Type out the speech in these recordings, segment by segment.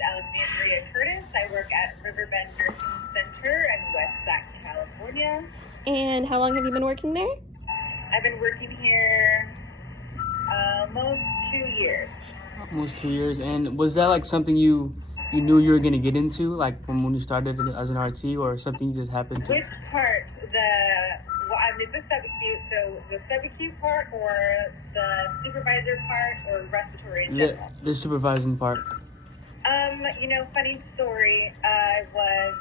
Alexandria Curtis. I work at Riverbend Nursing Center in West Sac, California. And how long have you been working there? I've been working here almost 2 years. Almost 2 years. And was that like something you knew you were going to get into, like from when you started as an RT, or something just happened to? Which part? Is this subacute? So the subacute part, or the supervisor part, or respiratory in general? The supervising part. Funny story. I was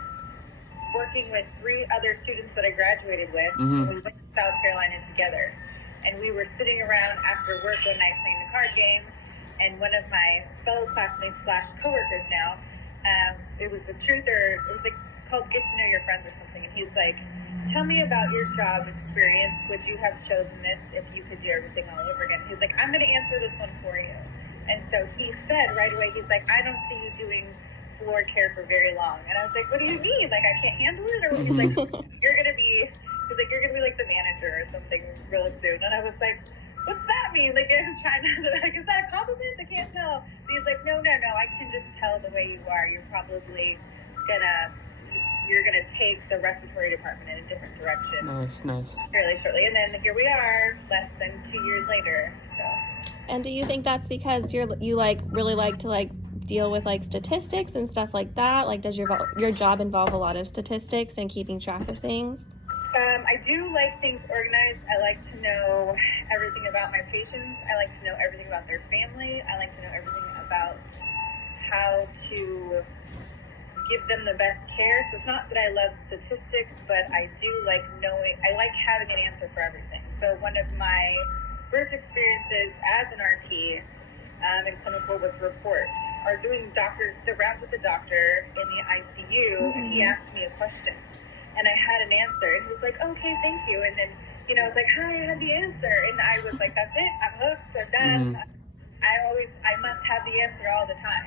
working with 3 other students that I graduated with. Mm-hmm. We went to South Carolina together, and we were sitting around after work one night playing the card game, and one of my fellow classmates / coworkers now, it was called Get to Know Your Friends or something, and he's like, tell me about your job experience. Would you have chosen this if you could do everything all over again? He's like, I'm going to answer this one for you. And so he said right away, he's like, I don't see you doing floor care for very long. And I was like, what do you mean? Like, I can't handle it? Or he's like, you're going to be like the manager or something real soon. And I was like, what's that mean? Like, I'm trying to, like, is that a compliment? I can't tell. And he's like, no, I can just tell the way you are. You're probably you're gonna take the respiratory department in a different direction. Nice. Fairly shortly, and then here we are, less than 2 years later. So. And do you think that's because you really like to deal with statistics and stuff like that? Like, does your job involve a lot of statistics and keeping track of things? I do like things organized. I like to know everything about my patients. I like to know everything about their family. I like to know everything about how to give them the best care. So it's not that I love statistics, but I do like having an answer for everything. So one of my first experiences as an RT in clinical was reports, or doing the rounds with the doctor in the ICU, and he asked me a question, and I had an answer, and he was like, okay, thank you. And then, I was like, hi, I had the answer. And I was like, that's it, I'm hooked, I'm done. I must have the answer all the time.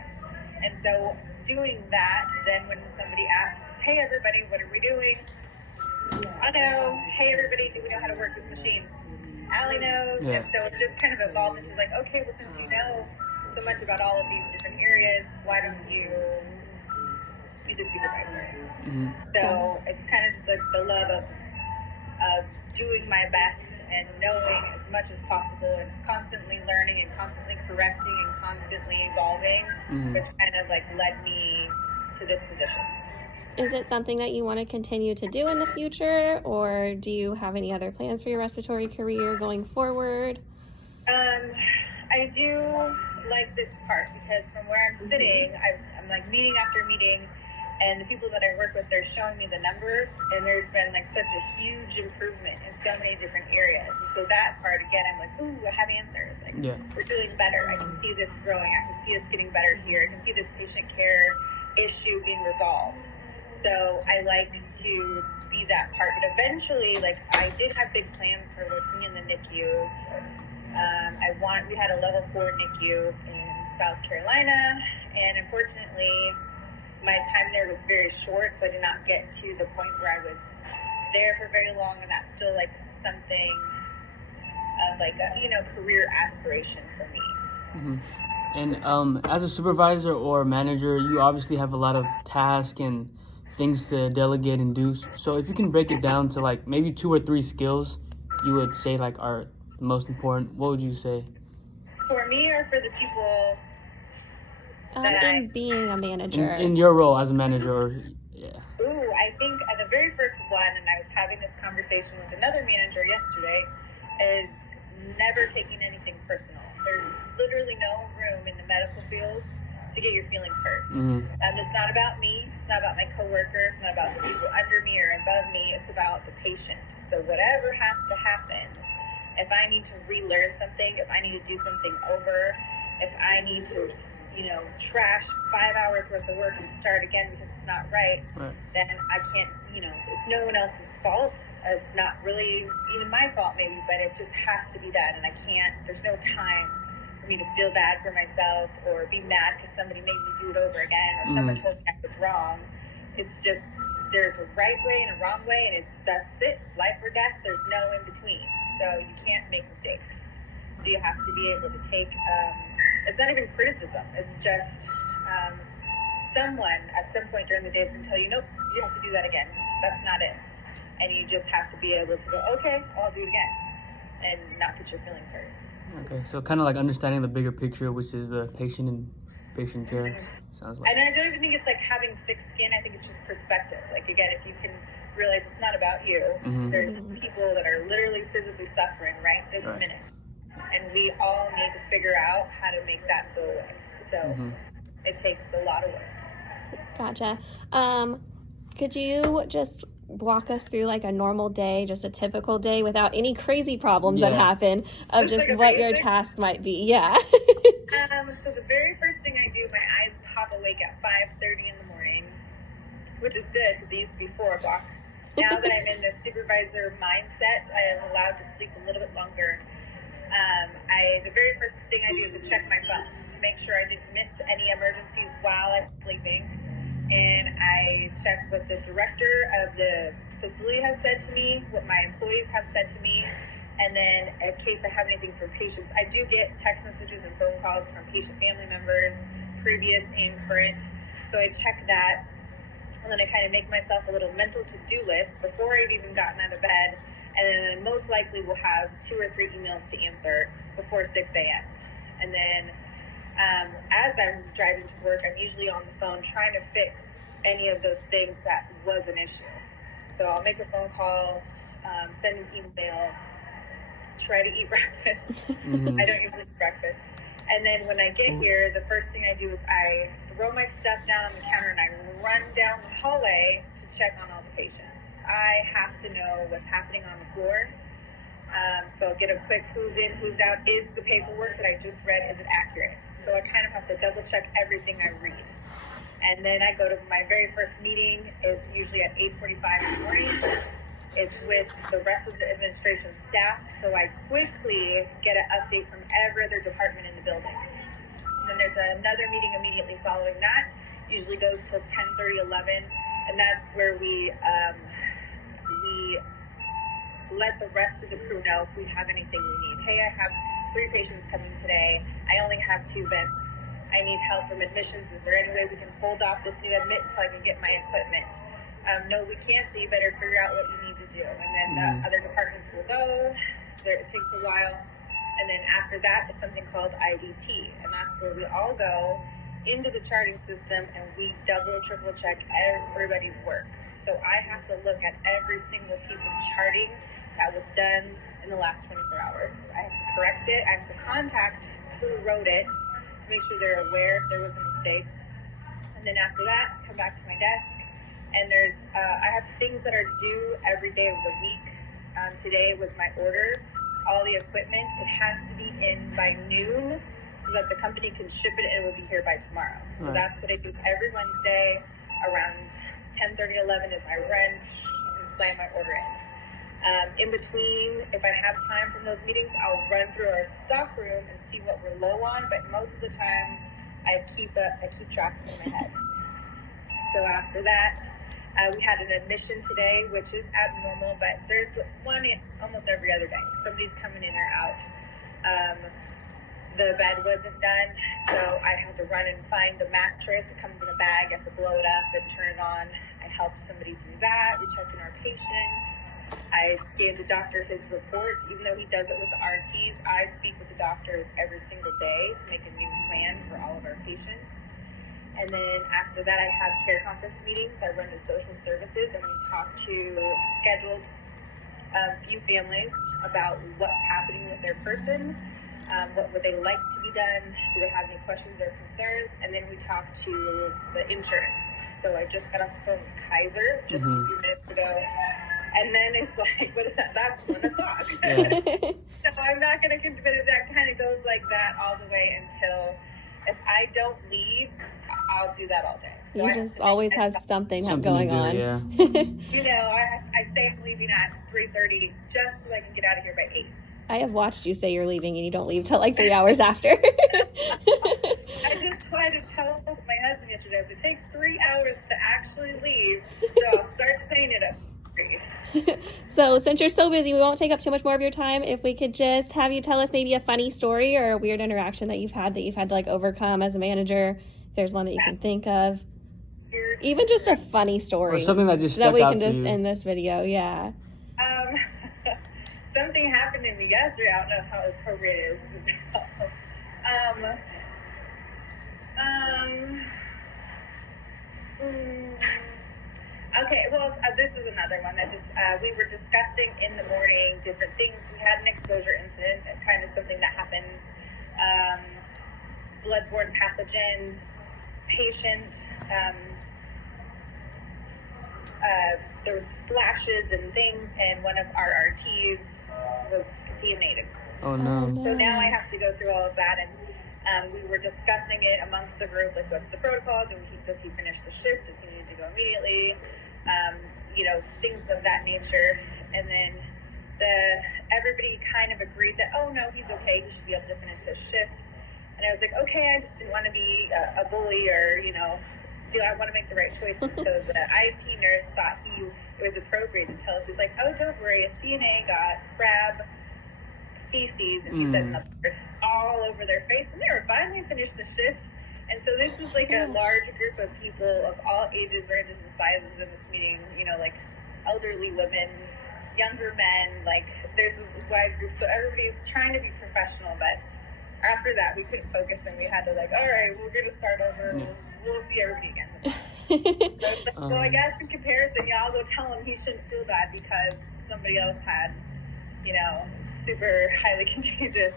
And so doing that, then when somebody asks, hey everybody, what are we doing? I know. Hey everybody, do we know how to work this machine? Allie knows. Yeah. And so it just kind of evolved into like, okay, well, since you know so much about all of these different areas, why don't you be the supervisor? Mm-hmm. So it's kind of just the love of doing my best and knowing as much as possible, and constantly learning and constantly correcting and constantly evolving, which kind of led me to this position. Is it something that you want to continue to do in the future, or do you have any other plans for your respiratory career going forward? I do like this part, because from where I'm sitting, I'm meeting after meeting, and the people that I work with, they're showing me the numbers, and there's been such a huge improvement in so many different areas. And so that part, again, I'm like, ooh, I have answers. We're doing better. I can see this growing. I can see us getting better here. I can see this patient care issue being resolved. So I like to be that part. But eventually, I did have big plans for working in the NICU. We had a level 4 NICU in South Carolina, and unfortunately, my time there was very short, so I did not get to the point where I was there for very long, and that's still something of a career aspiration for me. Mm-hmm. And as a supervisor or manager, you obviously have a lot of tasks and things to delegate and do. So if you can break it down to maybe 2 or 3 skills you would say are the most important, what would you say? For me, or for the people? In being a manager. In your role as a manager, yeah. Ooh, I think the very first one, and I was having this conversation with another manager yesterday, is never taking anything personal. There's literally no room in the medical field to get your feelings hurt. It's not about me. It's not about my coworkers. It's not about the people under me or above me. It's about the patient. So whatever has to happen, if I need to relearn something, if I need to do something over, if I need to trash 5 hours worth of work and start again because it's not right, then I can't, it's no one else's fault. It's not really even my fault maybe, but it just has to be done, and there's no time for me to feel bad for myself or be mad because somebody made me do it over again, or someone told me I was wrong. It's just, there's a right way and a wrong way, and that's it, life or death. There's no in between, so you can't make mistakes. So you have to be able to take, it's not even criticism, it's just someone at some point during the day is going to tell you, nope, you have to do that again. That's not it. And you just have to be able to go, okay, I'll do it again, and not get your feelings hurt. Okay, so kind of like understanding the bigger picture, which is the patient and patient care. Sounds like. And I don't even think it's like having thick skin. I think it's just perspective. Like, again, if you can realize it's not about you, there's people that are literally physically suffering right this minute. And we all need to figure out how to make that go away. So it takes a lot of work. Gotcha. Could you just walk us through like a normal day, just a typical day without any crazy problems that happen of just like what your task might be? Yeah. So the very first thing I do, my eyes pop awake at 5:30 in the morning, which is good because it used to be 4 o'clock. Now that I'm in the supervisor mindset, I am allowed to sleep a little bit longer. The very first thing I do is to check my phone to make sure I didn't miss any emergencies while I'm sleeping. And I check what the director of the facility has said to me, what my employees have said to me, and then in case I have anything from patients, I do get text messages and phone calls from patient family members, previous and current. So I check that, and then I kind of make myself a little mental to-do list before I've even gotten out of bed, and then most likely we'll have 2 or 3 emails to answer before 6 a.m. And then as I'm driving to work, I'm usually on the phone trying to fix any of those things that was an issue. So I'll make a phone call, send an email, try to eat breakfast. I don't usually eat breakfast. And then when I get here, the first thing I do is I throw my stuff down on the counter and I run down the hallway to check on all the patients. I have to know what's happening on the floor. So I'll get a quick who's in, who's out. Is the paperwork that I just read, is it accurate? So I kind of have to double check everything I read. And then I go to my very first meeting is usually at 8:45 in the morning. It's with the rest of the administration staff. So I quickly get an update from every other department in the building. And then there's another meeting immediately following that. Usually goes till 10:30, 11. And that's where we let the rest of the crew know if we have anything we need. Hey, I have 3 patients coming today. I only have 2 vents. I need help from admissions. Is there any way we can hold off this new admit until I can get my equipment? No, we can't, so you better figure out what you need to do. And then the other departments will go. It takes a while. And then after that is something called IDT. And that's where we all go into the charting system and we double, triple check everybody's work. So I have to look at every single piece of charting that was done in the last 24 hours. I have to correct it. I have to contact who wrote it to make sure they're aware if there was a mistake. And then after that, come back to my desk. And there's, I have things that are due every day of the week. Today was my order. All the equipment, it has to be in by noon so that the company can ship it and it will be here by tomorrow. So that's what I do every Wednesday around 10:30, 11 is I run and slam my order in. In between, if I have time from those meetings, I'll run through our stock room and see what we're low on, but most of the time I keep track in my head. So after that, we had an admission today, which is abnormal, but there's one almost every other day. Somebody's coming in or out. The bed wasn't done, so I had to run and find the mattress. It comes in a bag. I have to blow it up and turn it on. I helped somebody do that. We checked in our patient. I gave the doctor his reports. Even though he does it with the RTs, I speak with the doctors every single day to make a new plan for all of our patients. And then after that, I have care conference meetings. I run to social services and we talk to scheduled few families about what's happening with their person, what would they like to be done, do they have any questions or concerns, and then we talk to the insurance. So I just got off the phone with Kaiser just a few minutes ago, and then it's like, what is that? That's 1 o'clock. So I'm not going to consider that. Kind of goes like that all the way until, if I don't leave, I'll do that all day. So you just always have something going on. Yeah. You know, I say I'm leaving at 3:30 just so I can get out of here by 8. I have watched you say you're leaving and you don't leave till like 3 hours after. I just tried to tell my husband yesterday, so it takes 3 hours to actually leave, so I'll start saying it at 3. So since you're so busy, we won't take up too much more of your time. If we could just have you tell us maybe a funny story or a weird interaction that you've had to like overcome as a manager, if there's one that you can think of. weird. Even just a funny story. Or something that just that stuck we out can to just you. end this video. Yeah. Something happened to me yesterday. I don't know how appropriate it is to tell. Okay, well, this is another one that just, we were discussing in the morning different things. We had an exposure incident, kind of something that happens, bloodborne pathogen patient, there was splashes and things, and one of our RTs was contaminated. Oh no. So now I have to go through all of that, and we were discussing it amongst the group, like what's the protocol? Does he finish the shift? Does he need to go immediately? Things of that nature. And then everybody kind of agreed that, oh no, he's okay. He should be able to finish his shift. And I was like, okay, I just didn't want to be a bully or, do I want to make the right choice? And so the IP nurse thought it was appropriate to tell us. He's like, oh, don't worry, a CNA got crab feces, and he said all over their face, and they were fine. They finished the shift. And so this is like a large group of people of all ages, ranges, and sizes in this meeting, like elderly women, younger men, like there's a wide group. So everybody's trying to be professional, but after that we couldn't focus, and we had to all right, we're going to start over. We'll see everybody again. So I guess in comparison, I'll go tell him he shouldn't feel bad because somebody else had, super highly contagious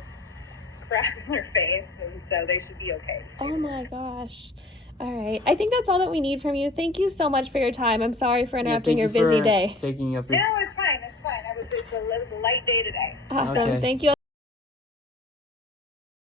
crap in their face, and so they should be okay. Oh my gosh. All right. I think that's all that we need from you. Thank you so much for your time. I'm sorry for interrupting your busy day. Taking up your... No, it's fine. It's fine. It was a light day today. Awesome. Okay. Thank you.